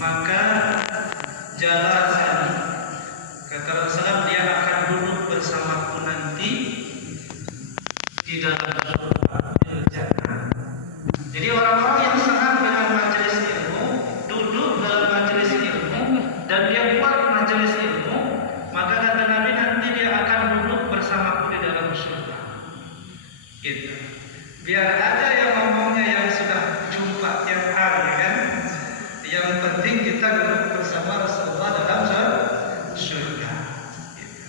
maka jalasan, kata Rasulullah, dia akan duduk bersamaku nanti di dalam surga Jannah. Jadi orang-orang yang senang dengan majelis ilmu, duduk dalam majelis ilmu, dan dia kuat majelis ilmu, maka kata Nabi nanti dia akan duduk bersamaku di dalam surga. Gitu. Biar ada yang ngomongnya yang sudah jumpa tiap hari, kan? Yang penting kita duduk bersama Rasulullah dalam surga. Gitu.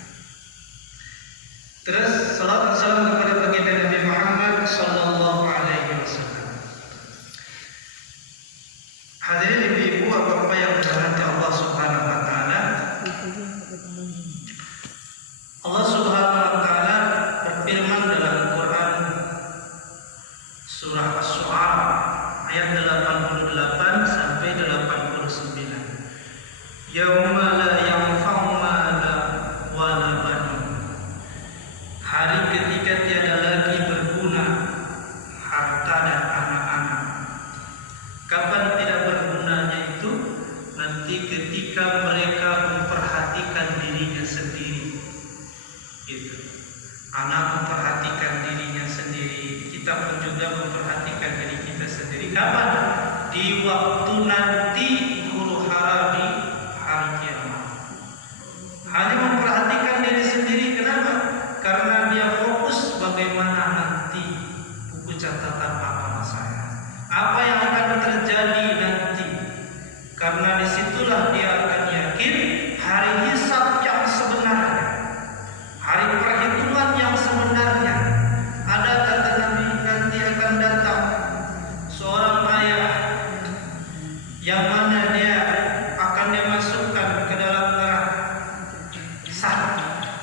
Terus salawat dan salam kepada baginda Nabi Muhammad sallallahu alaihi wasallam. Hadirin ibu-ibu, bapak yang dirahmati Allah Subhanahu wa taala. Allah Subhanahu wa taala berfirman dalam Quran surah Asy-Syu'ara ayat 88 sampai 89. Yauma la yanfa'u malun wala banun. Hari ketika tiada lagi berguna harta dan anak-anak. Kapan tidak bergunanya itu? Nanti ketika mereka memperhatikan dirinya sendiri. Gitu. Anak memperhatikan dirinya sendiri, kita pun juga memperhatikan diri kita sendiri. Kapan? Di waktu nanti huru hara di hari kiamat. Hanya memperhatikan diri sendiri. Kenapa? Karena dia fokus bagaimana nanti buku catatan amal saya, apa yang akan terjadi nanti. Karena disitulah dia akan yakin hari hisab yang sebenarnya, hari perhitungan yang sebenarnya. Ada, kata Nabi, nanti akan datang seorang ayah yang mana dia akan dimasukkan ke dalam neraka.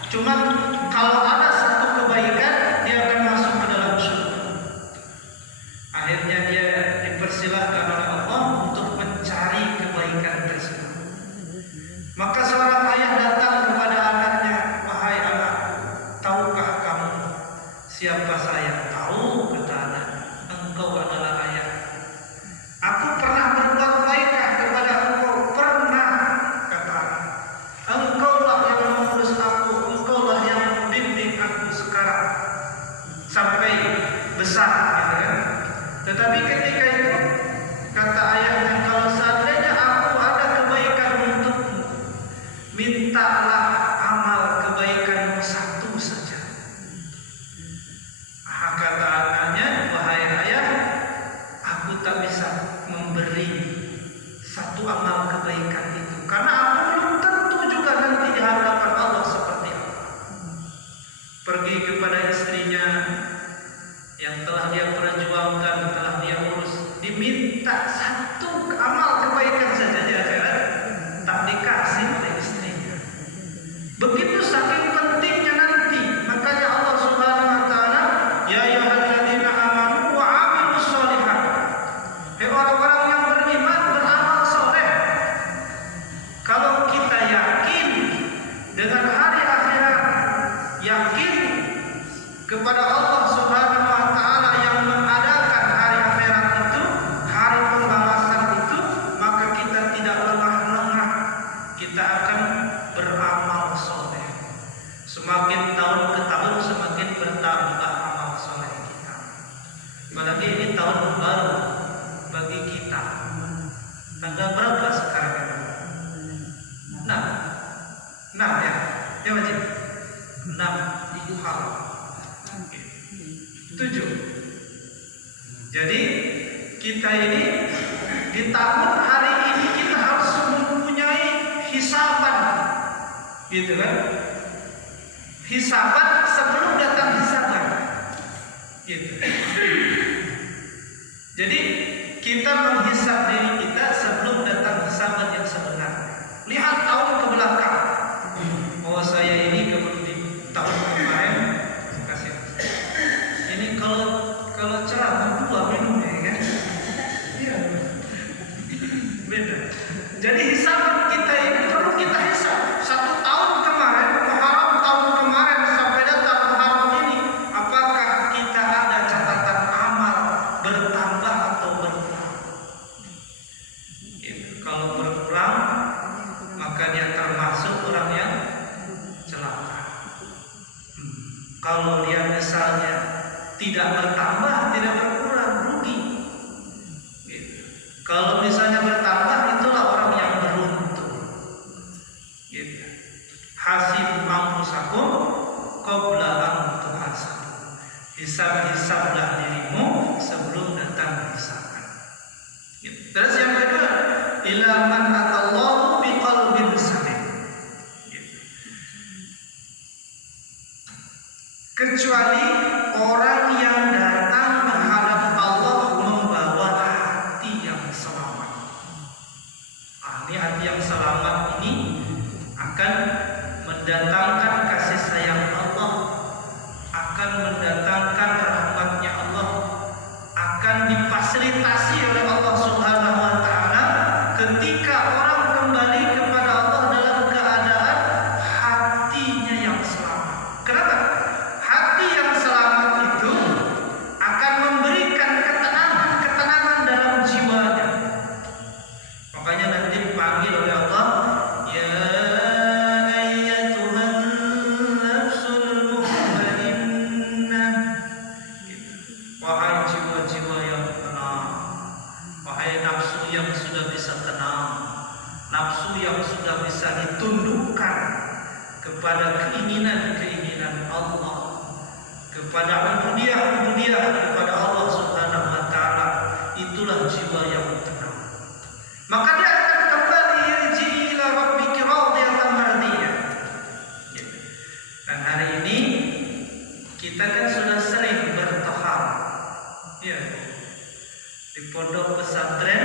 Cuman kalau ada satu kebaikan, dia akan masuk ke dalam surga. Akhirnya dia dipersilahkan oleh Allah untuk mencari kebaikan tersebut. Maka seorang ayah datang kepada anaknya, wahai anak, tahukah kamu siapa saya? Tahu, kata anak, engkau adalah ayah. Aku pernah berbuat baikkah kepada engkau? Pernah, kata anak. Engkaulah yang mengurus aku, engkaulah yang membimbing aku sekarang sampai besar, gitu kan? Tetapi ketika itu kata ayahnya, kalau seandainya aku ada kebaikan untukmu, mintalah amal kebaikanmu satu saja. Kata anaknya, wahai ayah, aku tak bisa memberi satu amal kebaikan itu, karena aku belum tentu juga nanti di hadapan Allah seperti apa. Pergi kepada istrinya yang telah dia perjuangkan, telah dia urus, diminta satu amal kebaikan saja di akhirat, tak dikasih oleh istrinya. Begitu saking pentingnya nanti. Makanya Allah Subhanahu wa taala, ya ayyuhalladzina amanu wa 'amilus sholihat. Hai orang-orang yang beriman, beramal soleh. Kalau kita yakin dengan hari akhirat, yakin kepada Allah Subhanahu wa taala yang mengadakan hari akhirat itu, hari pembalasan itu, maka kita tidak lengah-lengah. Kita akan beramal soleh. Semakin tahun ke tahun semakin bertambah amal soleh kita. Apalagi ini tahun baru bagi kita. Tanggal berapa sekarang? Enam ya? Ya wajib. 6 Muharram. 7. Jadi kita ini di tahun hari ini kita harus mempunyai hisaban, gitu kan? Hisaban sebelum datang hisaban, gitu. Jadi kita menghisab diri kita sebelum datang hisaban yang sebenarnya. Lihat tahun ke belakang. Oh, saya ini di tahun kemarin kasih. Ini kalau ceramah 2 minum ya kan? Iya. Beda. Jadi hisaban kita ini perlu kita hisab. 1 tahun kemarin, Muharram tahun kemarin sampai datang Muharram ini, apakah kita ada catatan amal bertambah atau berkurang? Kalau berkurang maka dia termasuk orang yang celaka. Kalau dia misalnya tidak bertambah, tidak berkurang, rugi. Gitu. Kalau misalnya bertambah, itulah orang yang beruntung. Gitu. Hasibu anfusakum qabla an tuhasabu. Hisab-hisablah dirimu sebelum datang hisaban. Gitu. Terus yang kedua, ila man atallahu biqalbin salim. Gitu. Kecuali orang yang datang menghadap Allah membawa hati yang selamat. Ini hati yang selamat ini akan mendatangkan kasih sayang Allah, akan mendatangkan rahmatnya Allah, akan difasilitasi oleh Allah Subhanahu wa taala ketika orang kembali kepada Allah dalam keadaan hatinya yang selamat. Kenapa? Hati yang selamat itu akan memberikan ketenangan dalam jiwanya. Makanya nanti dipanggil oleh Allah, ya ayyatuhan nafsul mutmainnah. Wahai jiwa-jiwa yang tenang, wahai nafsu yang sudah bisa tenang, nafsu yang sudah bisa ditundukkan kepada keinginan-keinginan Allah, kepada ubudiyah kepada Allah Subhanahu wa taala, itulah jiwa yang tenang. Maka dia akan kembali ila rabbiki radiyatan mardiyah. Dan hari ini kita kan sudah sering bertahar, ya, di pondok pesantren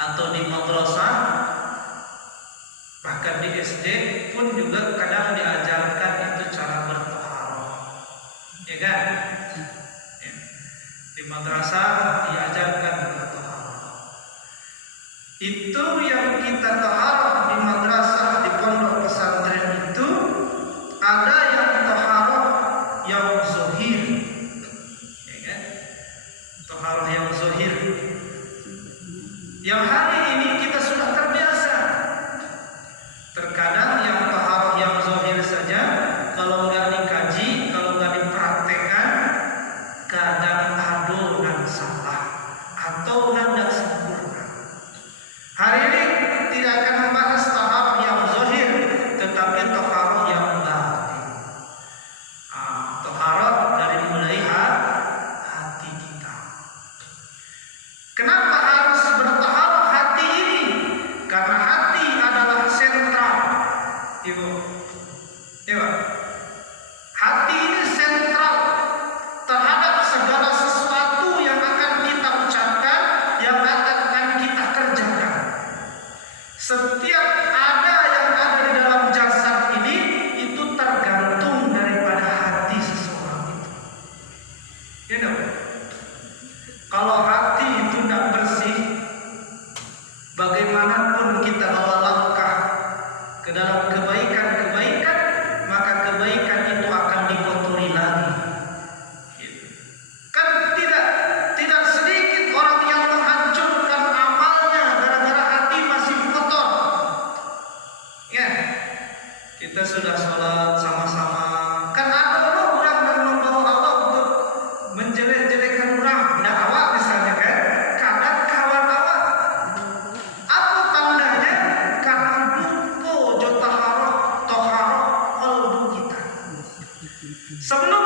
atau di madrasah, bahkan di SD pun juga kadang diajarkan itu cara bertahar, ya kan? Ya. Di madrasah diajarkan bertahar. Itu yang kita taharah di madrasah, di pondok pesantren itu ada yang taharah yang zahir, ya kan? Taharah yang zahir. Yang hari ini kita sudah terbiasa. Terkadang yang taharah yang zahir saja, kalau nggak dikaji, kalau nggak dipraktekkan, kadang adonan salah atau nggak sempurna. Hari ini tidak akan membahas taharah yang zahir, tetapi taharah yang batin. Taharah dari mulai hati kita. Kenapa harus bertaharah hati ini? Karena hati adalah sentral. Ibu, ya, hati ini sentral terhadap segala sesuatu yang akan kita ucapkan, yang akan kita kerjakan. Setiap ada yang ada di dalam jasad ini itu tergantung daripada hati seseorang itu. Ya dong. Kalau hati itu tidak bersih, bagaimanapun kita bawa langkah ke dalam kebaikan-kebaikan, maka kebaikan itu akan dikotori lagi. Kan tidak sedikit orang yang menghancurkan amalnya gara-gara hati masih kotor. Ya, kita sudah sholat sama-sama, kan ada orang yang membawa Allah untuk menjelek-jelekan orang, tidak awak misalnya kan, kadang kawan awak. Apa tandanya? Karena lupa toharah qalbu kita. Sebelum